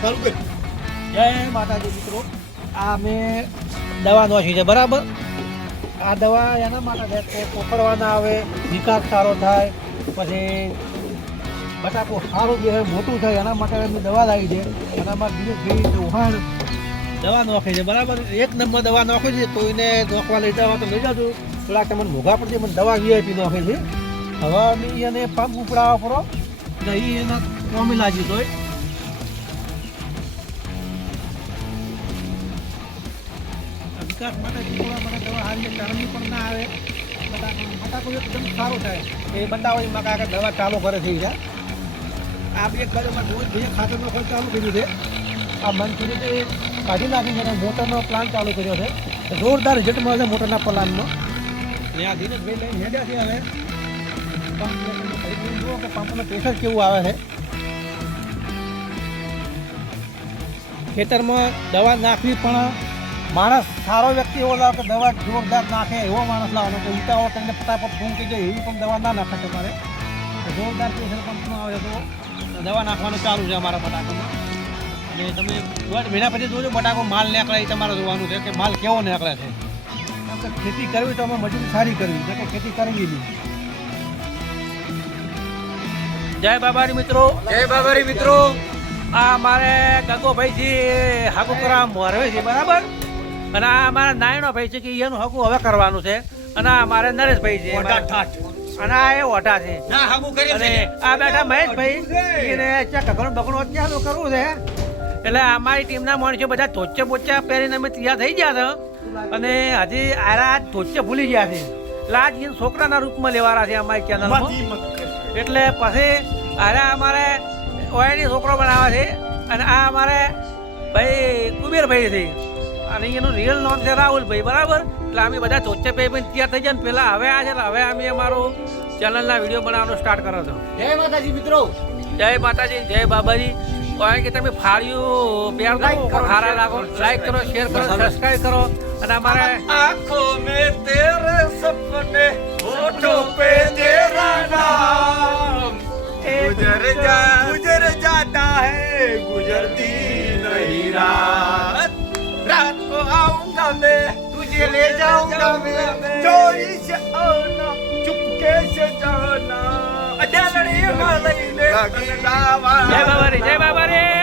સારું કર. જય માતાજી મિત્રો, આ મેં દવા નોખી છે બરાબર. આ દવા એના માટે છે કે પોકળવાના આવે, વિકાસ સારો થાય, પછી બટાકો સારું બે મોટું થાય એના માટે મેં દવા લાવી છે. એનામાં દિનેશભાઈ ચૌહાણ દવા નોખી છે બરાબર. એક નંબર દવા નોખી છે. કોઈને નોખવા લઈ જવા તો લઈ જાજો. થોડાક તમને મોઘા પડશે મને દવા વીઆઈપી નોખી છે. હવે મેં એને પંપ ઉપડાવવા પડો એટલે એ એના કોમી લાગી તોય વિકાસ માટે જીવવા માટે દવા હારી ચારણી પણ ના આવે. બટાકો એકદમ સારો થાય એ બતાવો એમાં કાંઈ દવા ચાલુ કરે છે યાર. આ બે એક બાજુમાં રોજ બે ખાતરનો ખર્ચ ચાલુ કર્યું છે. આ મંચુરી કાઢી નાખી છે અને મોટરનો પ્લાન ચાલુ કર્યો છે. જોરદાર રિઝલ્ટ મળે છે મોટરના પ્લાનનો. ને આ દિનેશભાઈ લઈને હેડ્યા છે હવે પંપ જુઓ કે પંપનું પ્રેશર કેવું આવે છે. ખેતરમાં દવા નાખવી પણ માણસ સારો વ્યક્તિ એવો લાવો કે દવા જોરદાર નાખે એવો માણસ લાવવાનો કે ઉતાવળ કરીને ફટાફટ ફોન થઈ જાય એવી પણ દવા ના નાખે તમારે. જોરદાર પ્રેશર પંપનો આવે તો દવા નાખવાનું ચાલુ છે અમારા બટાકામાં. અને તમે મહિના પછી જોજો બટાકો માલ નીકળે એ તમારે જોવાનું છે કે માલ કેવો નીકળે છે. કેમ કે ખેતી કરવી તો અમે મજૂરી સારી કરવી છે કે ખેતી કરવી નહીં. જય બાબારી મિત્રો, જય બાબારી મિત્રો. આ મારે ગગોભાઈ છે હાકુકરા મોરવે છે બરાબર. અને આ અમારા નાયણો ભાઈ છે કે એનું હકું હવે કરવાનું છે. અને આ મારે નરેશભાઈ છે અને આ એ ઓઢા છે. ના હાગુ કરી અને આ બેઠા મહેશભાઈ એને કકડો બકડો ક્યાં કરવું છે. એટલે અમારી ટીમના માણસો બધા ધોચે બોચા પહેરીને અમે તૈયાર થઈ ગયા હતા. અને હજી આરા ધોચે ભૂલી ગયા છે. એટલે આજ એને છોકરાના રૂપમાં લેવાના છે અમારી ચેનલમાં. એટલે પછી આરા અમારે ઓયાની છોકરો બનાવે છે. અને આ અમારે ભાઈ કુબેરભાઈ છે. અને એનું રિયલ નામ છે રાહુલભાઈ બરાબર. એટલે અમે બધા ધોચે પહેરી તૈયાર થઈ જાય ને પેલા હવે આ છે ને હવે અમે અમારું ચેનલના વિડીયો બનાવવાનું સ્ટાર્ટ કરો છો. જય માતાજી મિત્રો. જય માતાજી, જય બાબાજી. કારણ કે તમે ફાળ્યું પ્યાર કરો, સારા લાગો, લાઈક કરો, શેર કરો, સબસ્ક્રાઈબ કરો. અને અમારે આંખો में तेरे सपने होठों पे तेरा नाम गुजर जाता है गुजरती नहीं रात रात को आऊंगा मैं तुझे ले जाऊंगा मैं चोरी से आना चुपके से जाना अडालड़ी में लઈને જય બાબારી, જય બાબારી.